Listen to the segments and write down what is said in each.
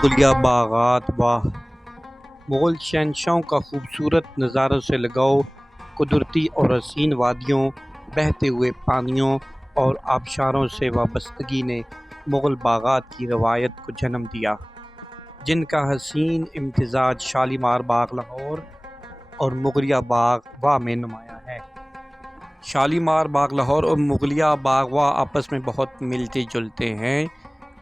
गुलिया बागात वाह, मुग़ल शहंशाहों का खूबसूरत नज़ारों से लगाओ। कुदरती और हसीन वादियों, बहते हुए पानियों और आबशारों से वाबस्तगी ने मुग़ल बागात की रवायत को जन्म दिया, जिनका हसीन इम्तिज़ाज शालीमार बाग लाहौर और मुग़लिया बाग वाह में नुमायाँ है। शालीमार बाग लाहौर और मुग़लिया बाग वाह आपस में बहुत मिलते जुलते हैं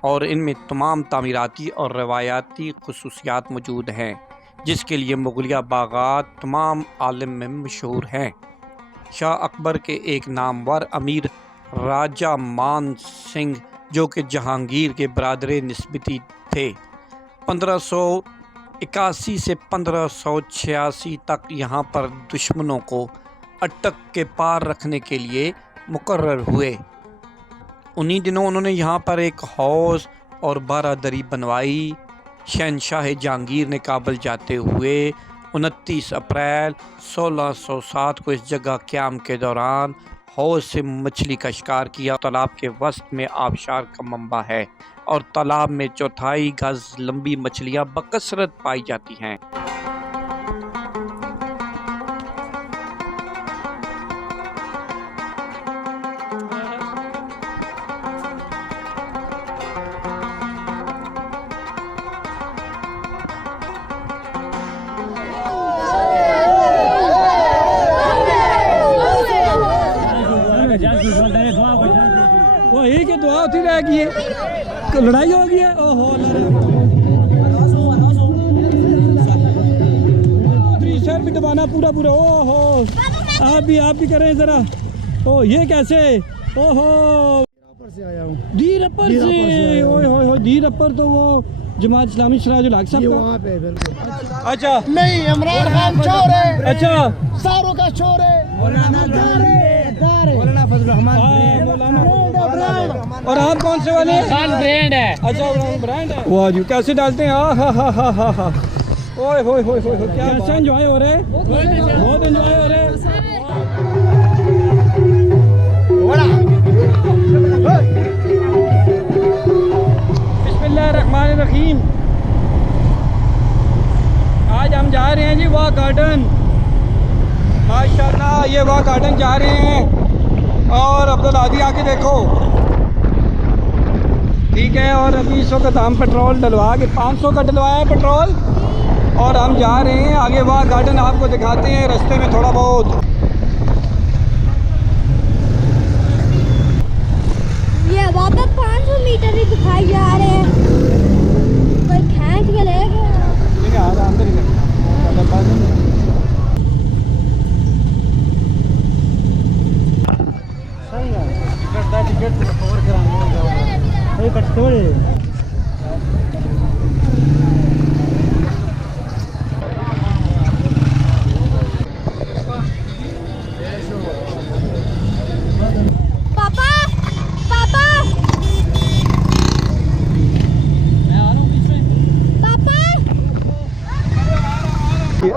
और इनमें तमाम तामीराती और रवायाती खुसूसियात मौजूद हैं, जिसके लिए मुग़लिया बागात तमाम आलम में मशहूर हैं। शाह अकबर के एक नामवर अमीर राजा मान सिंह, जो कि जहांगीर के बरादर निस्बती थे, 1581 से 1586 तक यहाँ पर दुश्मनों को अटक के पार रखने के लिए मुकर्रर हुए। उन्हीं दिनों उन्होंने यहाँ पर एक हौज़ और बारादरी बनवाई। शहंशाह जहांगीर ने काबुल जाते हुए 29 अप्रैल 1607 को इस जगह क़याम के दौरान हौज़ से मछली का शिकार किया। तालाब के वस्त में आबशार का मंबा है और तालाब में 4 गज लंबी मछलियाँ बकसरत पाई जाती हैं। वही की दुआ होती रहेगी है, लड़ाई हो गई है। ओहो सर भी दबाना पूरा पूरा। ओहो आप भी करें जरा। ओ ये कैसे? ओहो दीर अपर से। ओए दीर अपर तो वो जमात इस्लामी सिराजुल हक साहब वहाँ पे। अच्छा नहीं, इमरान खान चोर है। अच्छा सारों का चोर है। मौलाना फजल रहमान। और आप कौन से वाले? ब्रांड है। अच्छा ब्रांड है। वाह जी, कैसे डालते हैं? हा। ओए होए कैसे एंजॉय हो रहे? बहुत एंजॉय हो रहे। बिस्मिल्लाहिर्रहमानिर्रहीम। आज हम जा रहे हैं जी वाह गार्डन। माशाल्लाह ये वाह गार्डन जा रहे हैं। और अब्दुल आदि आके देखो, ठीक है। और अभी इस वक्त हम पेट्रोल डलवा के 500 का डलवाया है पेट्रोल, और हम जा रहे हैं आगे वाह गार्डन आपको दिखाते हैं रास्ते में थोड़ा बहुत। ये वहाँ पर 500 मीटर ही दिखाई जा रहे हैं। कोई खींच के ले गया। अंदर ही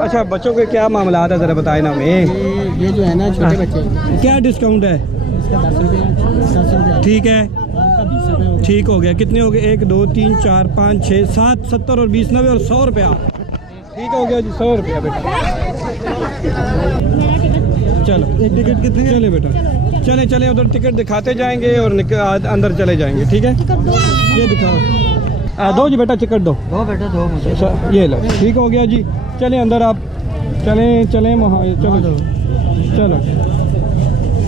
अच्छा बच्चों के क्या मामला है ज़रा बताएं ना हमें। ये जो है ना छोटे बच्चे, क्या डिस्काउंट है? इसका 10 रुपये। ठीक है, ठीक हो गया। कितने हो गए? 1 2 3 4 5 6 7 70 और 20 90 और 100 रुपया। ठीक हो गया जी, 100 रुपया बेटा। चलो एक टिकट कितने? चले बेटा, चले उधर टिकट दिखाते जाएंगे और अंदर चले जाएंगे। ठीक है, ये दिखाओ। दो जी बेटा, टिकट दो बेटा, दो मुझे। ये लो, ठीक हो गया जी। चले अंदर आप, चलें वहाँ। चलो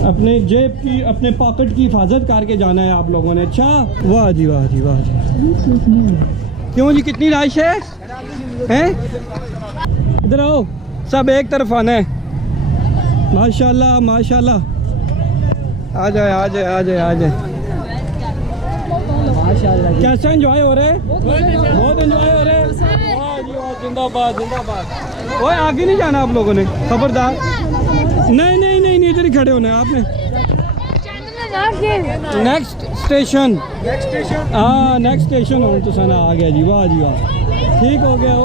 अपने जेब की, अपने पॉकेट की हिफाजत करके जाना है आप लोगों ने। अच्छा वाह जी। क्यों जी, कितनी राइश है? इधर आओ, सब एक तरफ आना है। माशाल्लाह। आ जाए। माशाल्लाह। कैसा एंजॉय हो रहे? बहुत एंजॉय हो रहे। वाह जी वाह, जिंदाबाद। ओए आगे नहीं जाना आप लोगों ने, खबरदार। नहीं इधर ही खड़े होना है आपने। Next station. हाँ नेक्स्ट स्टेशन हो तो सना आ गया जी। वाह जी वाह, ठीक हो गया। Oh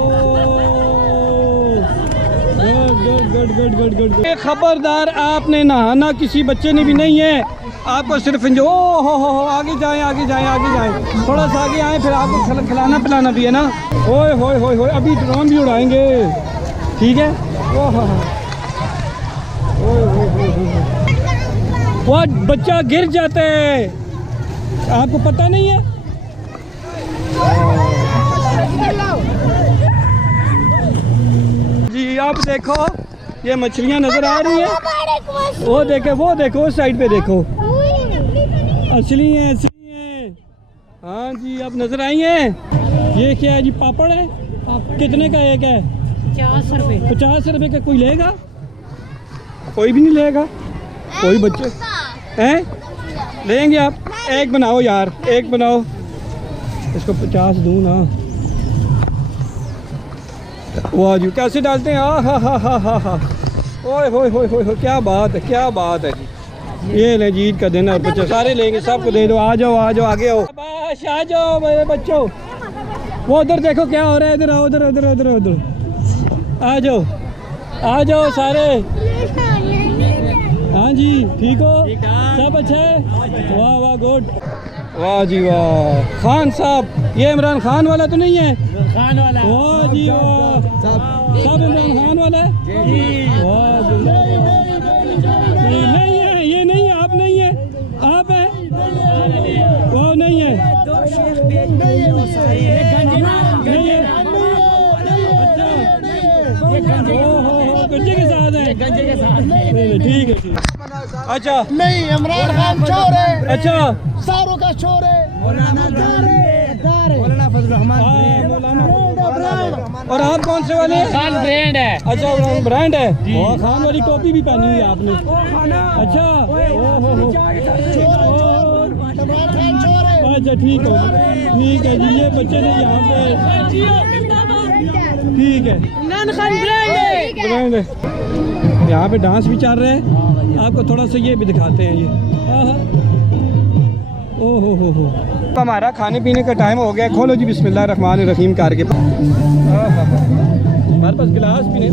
good good good good good good. खबरदार, आपने नहाना किसी बच्चे ने भी नहीं है, आपको सिर्फ जो हो आगे जाएं आगे जाएं आगे जाएं, थोड़ा सा आगे आएं, फिर आपको खिलाना पिलाना भी है ना। ओए होए होए होए, अभी ड्रोन भी उड़ाएंगे, ठीक है। ओह वो बच्चा गिर जाता है, आपको पता नहीं है। जी आप देखो, ये मछलियाँ नजर आ रही हैं, वो देखो उस साइड पे देखो, असली हैं असली हैं। हाँ जी, आप नजर आई हैं। ये क्या है जी? पापड़ है। कितने का एक है? 50 रुपए। 50 रुपए का कोई लेगा? कोई भी नहीं लेगा, कोई बच्चे हैं लेंगे। आप एक बनाओ यार, एक बनाओ, इसको 50 दूँ ना। वाह जी, कैसे डालते हैं? हा। ओए होए होए होए, क्या बात है, क्या बात है जी। ये ले जीत का दिन है, बच्चे सारे लेंगे, सबको दे दो। आ जाओ आगे आओ, शाबाश, आ जाओ मेरे बच्चों। वो उधर देखो क्या हो रहा है, इधर आओ, उधर आ जाओ सारे। हाँ जी, ठीक हो? सब अच्छा है? वाह गुड, वाह जी वाह। खान साहब, ये इमरान खान वाला तो नहीं है? खान वाला। वाह जी वाह, सब इमरान खान वाला है। वाह जी, नहीं है, ये नहीं है, आप नहीं है, आप है, वो नहीं है, नहीं है, गंजे के साथ है, गंजे के साथ। ठीक है। अच्छा नहीं, इमरान खान चोर है। अच्छा, सारों का चोर है। मौलाना फजल रहमान। और आप कौन से वाले हैं? खान ब्रांड है। अच्छा, ब्रांड है। और खान वाली टोपी भी पहनी हुई है आपने। अच्छा, इमरान खान चोर है। अच्छा ठीक है जी, ये बच्चे ने यहाँ पे, ठीक है, ब्रांड है। यहाँ पे डांस भी चल रहे हैं, आपको थोड़ा सा ये भी दिखाते हैं। ये ओहो हो, हमारा खाने पीने का टाइम हो गया। खोलो जी, बिस्मिल्लाह रहमान रहीम करके। हमारे पास गिलास भी नहीं।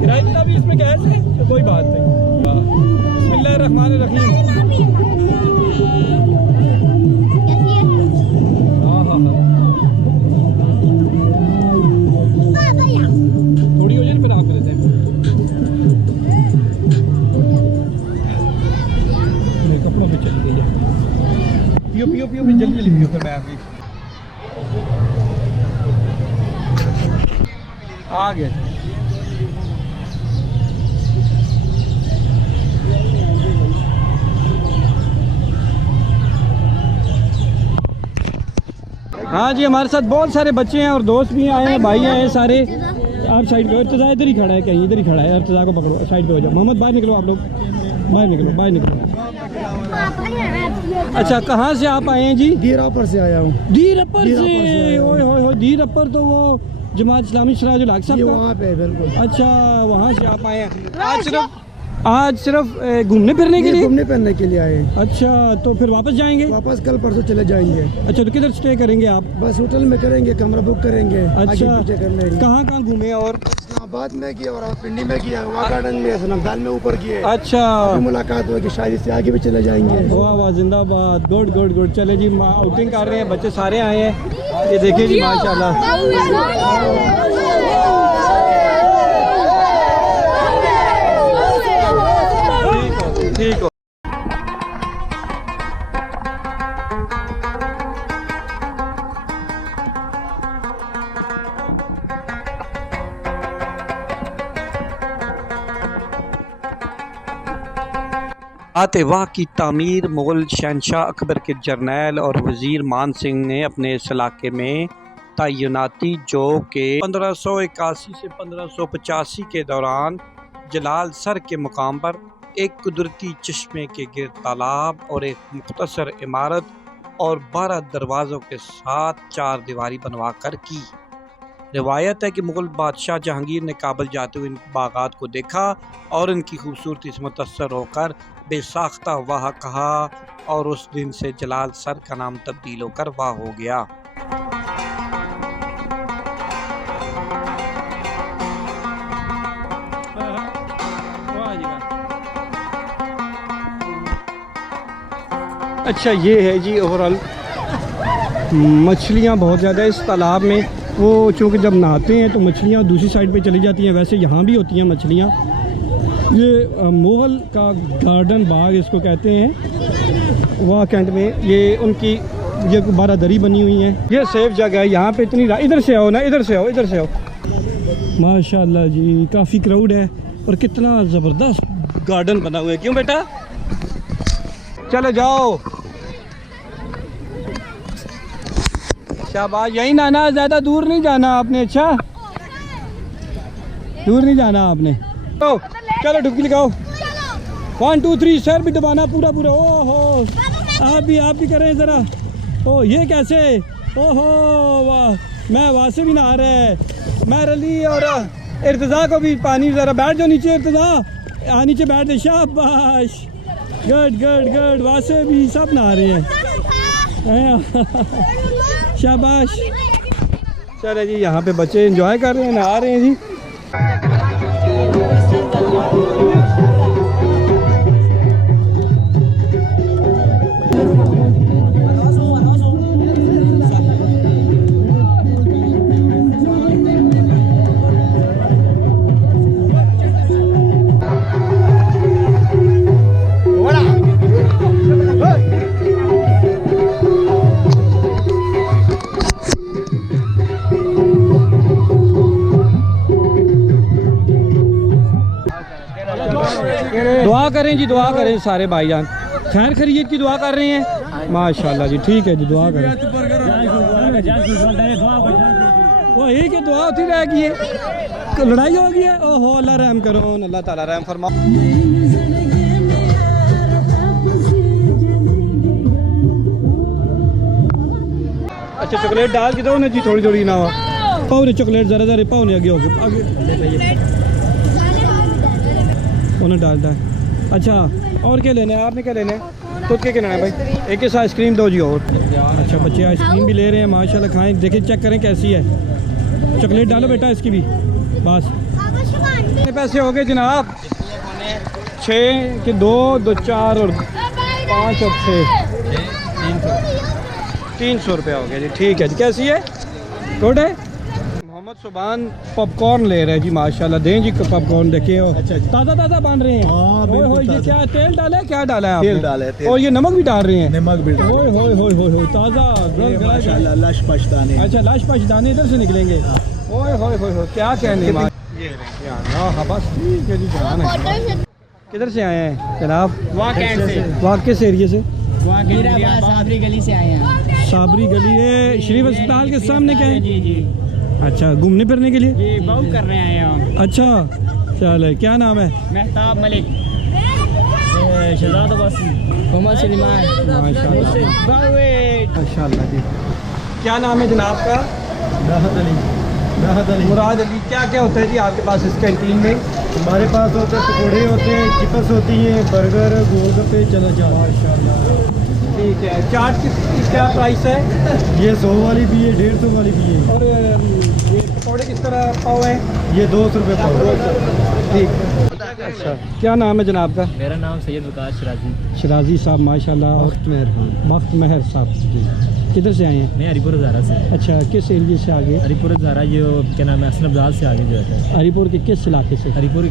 किराए भी इसमें गैस है तो कोई बात नहीं। बिस्मिल्लाह रहमान रहीम। थोड़ी हो जाए फिर आप लेते हैं। कपड़ों पे चल गई है। पियो जल्दी पियो, फिर मैं आपकी आ गया। हाँ जी, हमारे साथ बहुत सारे बच्चे हैं और दोस्त भी आए हैं, भाई हैं सारे। आप साइड पे, इर्तज़ा इधर ही खड़ा है, कहीं इधर ही खड़ा है, इर्तज़ा को पकड़ो, साइड पे हो जाओ। मोहम्मद बाहर निकलो, आप लोग बाहर निकलो। अच्छा, कहाँ से आप आए हैं जी? दीरापर से आया हूँ। दीरअपर से, ओए दीरअपर तो वो जमात इस्लामी सिराजुल हक साहब का वहाँ पे बिल्कुल। अच्छा, वहाँ से आप आए हैं। आज सिर्फ घूमने फिरने के लिए? घूमने फिरने के लिए आए। अच्छा, तो फिर वापस जाएंगे? वापस कल परसों चले जाएंगे। अच्छा, तो किधर स्टे करेंगे आप? बस होटल में करेंगे, कमरा बुक करेंगे। अच्छा, कहाँ घूमे? और इस्लामाबाद में किया, और पिंडी में किया, वहाँ गार्डन में, सनमदान में ऊपर किए। अच्छा, मुलाकात होगी, शायद से आगे भी चले जाएंगे। वाह जिंदाबाद, गुड। चले जी, आउटिंग कर रहे हैं, बच्चे सारे आए हैं। ये देखिए जी, माशाल्लाह। ठीक हो। आतिवा की तामीर मुग़ल शहनशाह अकबर के जर्नैल और वज़ीर मान सिंह ने अपने इस इलाके में तैनाती जो कि 1581 से 1585 के दौरान जलाल सर के मुकाम पर एक कुदरती चश्मे के गिर्द तालाब और एक मुख्तसर इमारत और 12 दरवाज़ों के साथ 4 दीवारी बनवा कर की। रिवायत है कि मुग़ल बादशाह जहांगीर ने काबुल जाते हुए इन बागात को देखा और इनकी खूबसूरती से मुतअस्सर होकर बेसाख्ता वाह कहा और उस दिन से जलाल सर का नाम तब्दील होकर वाह हो गया। अच्छा ये है जी ओवरऑल, मछलियाँ बहुत ज़्यादा इस तालाब में। वो चूँकि जब नहाते हैं तो मछलियाँ दूसरी साइड पे चली जाती हैं, वैसे यहाँ भी होती हैं मछलियाँ। ये मोगल का गार्डन बाग इसको कहते हैं, वाह कैंट में। ये उनकी ये बारादरी बनी हुई है। ये सेफ जगह है, यहाँ पे इतनी इधर से आओ ना, इधर से आओ, इधर से आओ। माशाल्लाह जी काफ़ी क्राउड है और कितना ज़बरदस्त गार्डन बना हुआ है। क्यों बेटा, चलो जाओ, शाबाश। यही नाना, ज़्यादा दूर नहीं जाना आपने। अच्छा दूर नहीं जाना आपने। तो चलो डुबकी लगाओ, 1 2 3, सर भी दबाना पूरा पूरा। ओहो आप भी करें ज़रा। ओ ये कैसे, ओहो वाह, मैं वहाँ से भी नहा रहे हैं। मैं रली और इर्तज़ा को भी पानी, ज़रा बैठ जाओ नीचे। इर्तज़ा नीचे बैठ दे, शाबाश, गुड गुड गुड। वहाँ से भी सब नहा रहे हैं, शाबाश। चले जी, यहाँ पे बच्चे एंजॉय कर रहे हैं, नहा रहे हैं जी। दुआ करें जी, दुआ करें सारे भाईजान, खैर खैरियत की दुआ कर रहे हैं। माशाल्लाह जी, ठीक है जी, दुआ करें। वो एक ही दुआ होती रह गई है, लड़ाई हो गई है। ओहो अल्लाह रहम करो, अल्लाह ताला रहम फरमा। अच्छा चॉकलेट डाल के दो ना जी, थोड़ी थोड़ी ना हो पाओ ने चॉकलेट, ज़रा ज़रा पाओ ने आगे हो गए, आगे उन्हें डालता है। अच्छा और क्या लेना है आपने, क्या लेना है? तो क्या लेना है भाई? एक के साथ आइसक्रीम दो जी। और अच्छा बच्चे आइसक्रीम भी ले रहे हैं, माशाल्लाह। खाएं, देखिए चेक करें कैसी है। चॉकलेट डालो बेटा इसकी भी। बस कितने पैसे हो गए जनाब? 6 के 2 2 4 और 5 और 6, 300 रुपया हो गया जी। ठीक है जी, कैसी है? गुड है। मोहम्मद सुबान पॉपकॉर्न ले रहे हैं जी, माशाल्लाह। दें जी पॉपकॉर्न, देखिए अच्छा ताज़ा ताज़ा बन रहे हैं। ओए ये क्या तेल डाला है, क्या डाला है आपने? तेल डाला है। और ये नमक भी डाल रहे हैं? नमक भी। ओए होए होए होए ताज़ा माशाल्लाह, लश पछदाने। अच्छा लश पछदाने इधर से निकलेंगे। ओए होए होए होए, क्या कहने। हाँ बस ठीक है जी, जान है। किधर से आए हैं जनाब? वाह किस एरिया से? साबरी गली से आए हैं। साबरी गली है, शरीफ अस्पताल के सामने क्या है? जी जी। अच्छा घूमने फिरने के लिए? जी बहुत कर रहे हैं हम। अच्छा चलो, क्या नाम है? मेहताब मलिक, शहजाद अब्बासी, मोहम्मद सलीमान। माशाल्लाह जी। क्या नाम है जनाब का? राहत अली। राहत अली। मुराद अली। क्या क्या होता है जी आपके पास इस कैंटीन में? हमारे पास होते हैं पकौड़े होते हैं, चिप्स होती हैं, बर्गर, गोलगप्पे, चला जा। माशाल्लाह ठीक है। चाट की क्या प्राइस है? ये 100 वाली भी है, 150 वाली भी है। और ये पकौड़े किस तरह पाव है? ये 200 रुपये पाव। ठीक। अच्छा क्या नाम है जनाब का? मेरा नाम सैयद वकास शराजी। शराजी साहब माशाल्लाह। वक्त मेहर खान। वक्त मेहर साहब जी, किधर से आए हैं? मैं हरिपुर हज़ारा से। अच्छा किस एरिया से आगे? हरिपुर हज़ारा जो क्या नाम है, हसन अब्दाल से आगे जो है। हरिपुर के किस इलाके से? हरिपुर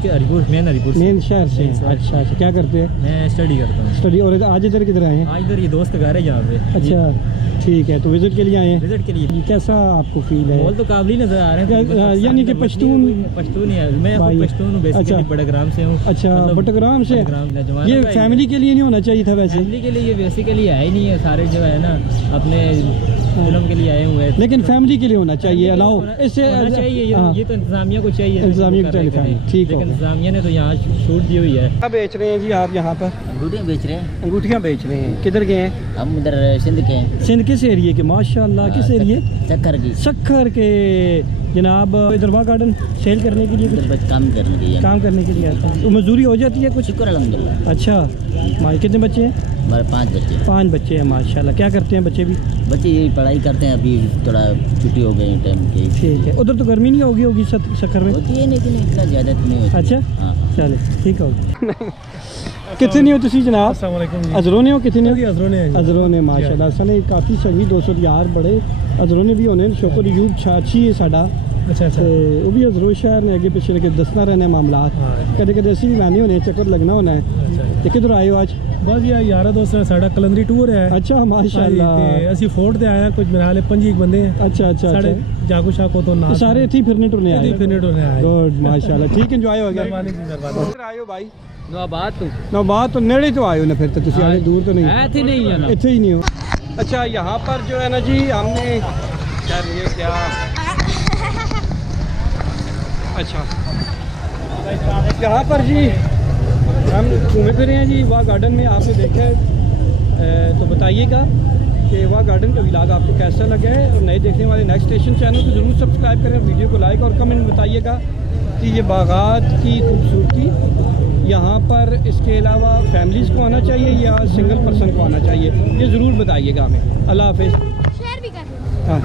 मेन हरिपुर से। मेन शहर से हैं। अच्छा अच्छा, क्या करते हैं? मैं स्टडी करता हूँ। स्टडी। और आज इधर किधर आए हैं? आज इधर ये दोस्त घर है यहाँ पे। अच्छा ठीक है, तो विजिट के लिए आए हैं? विजिट के लिए। कैसा आपको फील है? बोल तो काबिल नजर आ रहे हैं, यानी कि पश्तून है। मैं खुद पश्तून हूँ, बेसिकली बड़ग्राम से हूँ। अच्छा बटग्राम से। ये फैमिली के लिए नहीं होना चाहिए था वैसे? फैमिली के लिए ये बेसिकली है ही नहीं है, सारे जो है ना अपने फिल्म के लिए आए हुए हैं। लेकिन फैमिली के लिए होना चाहिए, अलाउ इससे चाहिए। ये तो इंतजामिया को चाहिए, इंतजामिया को चाहिए। ठीक है, इंतजामिया ने तो यहाँ छूट दी हुई है। क्या बेच रहे हैं जी आप यहाँ पर? अंगूठियाँ बेच रहे हैं। अंगूठियाँ बेच रहे हैं। किधर के हैं? हम इधर सिंध के हैं। सिंध किस एरिए के? माशाल्लाह किस एरिए? चक्कर की। सक्खर के। जनाब इधर वाह गार्डन सेल करने के लिए कुछ बस काम करने के लिए काम करने के लिए आते हैं, तो मजदूरी हो जाती है कुछ? शुक्र अल्हम्दुलिल्लाह। अच्छा, माँ कितने बच्चे हैं? हमारे 5 बच्चे। 5 बच्चे हैं माशाल्लाह। क्या करते हैं बच्चे भी? बच्चे यही पढ़ाई करते हैं, अभी थोड़ा छुट्टी हो गई टाइम की। ठीक है। उधर तो गर्मी नहीं होगी सक्कर में? होती है लेकिन इतना ज़्यादा तो नहीं होती। अच्छा, हाँ। चले ठीक हो। कितने नहीं हो तुसी जनाब? अजरों ने हो कितने हो? अजरों ने माशाल्लाह सने काफ़ी सही 200 यार बड़े अजरों ने भी होने शुक्र यूब छाछी है साडा। अच्छा अच्छा, वो भी अजरों शहर ने अगे पिछले के दसना रहने मामला कदे कदे असी भी लाने होने चक्कर लगना होना है। तो किधर आए हो आज? बस यार यारा दोस्त साडा कलंदरी टूर है। अच्छा माशाल्लाह। ਅਸੀਂ ਫੋਰਟ ਤੇ ਆਇਆ ਕੁਝ ਮੇਰੇ ਹਾਲੇ 5 ਬंदे हैं। अच्छा अच्छा साढ़े अच्छा, जागो शाको तो ना तो सारे इतने फिरने टुरने आए? फिरने टुरने आए। गुड माशाल्लाह, ठीक एंजॉय हो गया। मेहरबानी जी, मेहरबानी। किधर आए हो भाई? नौबात नौबात तो नेड़े तो आए हो ना, फिर तो तुसी आगे दूर तो नहीं? ऐसे नहीं है ना। इतने ही नहीं हो। अच्छा, यहाँ पर जो है ना जी हमने क्या अच्छा यहाँ पर जी हम घूमे फिरे हैं जी वाह गार्डन में। आपने देखा है तो बताइएगा कि वाह गार्डन का व्लॉग आपको कैसा लगा है। और नए देखने वाले नेक्स्ट स्टेशन चैनल को ज़रूर सब्सक्राइब करें, वीडियो को लाइक और कमेंट बताइएगा कि ये बागात की खूबसूरती यहाँ पर इसके अलावा फैमिलीज़ को आना चाहिए या सिंगल पर्सन को आना चाहिए, ये ज़रूर बताइएगा हमें। अल्लाह हाफिज़। शेयर भी कर दो। हाँ।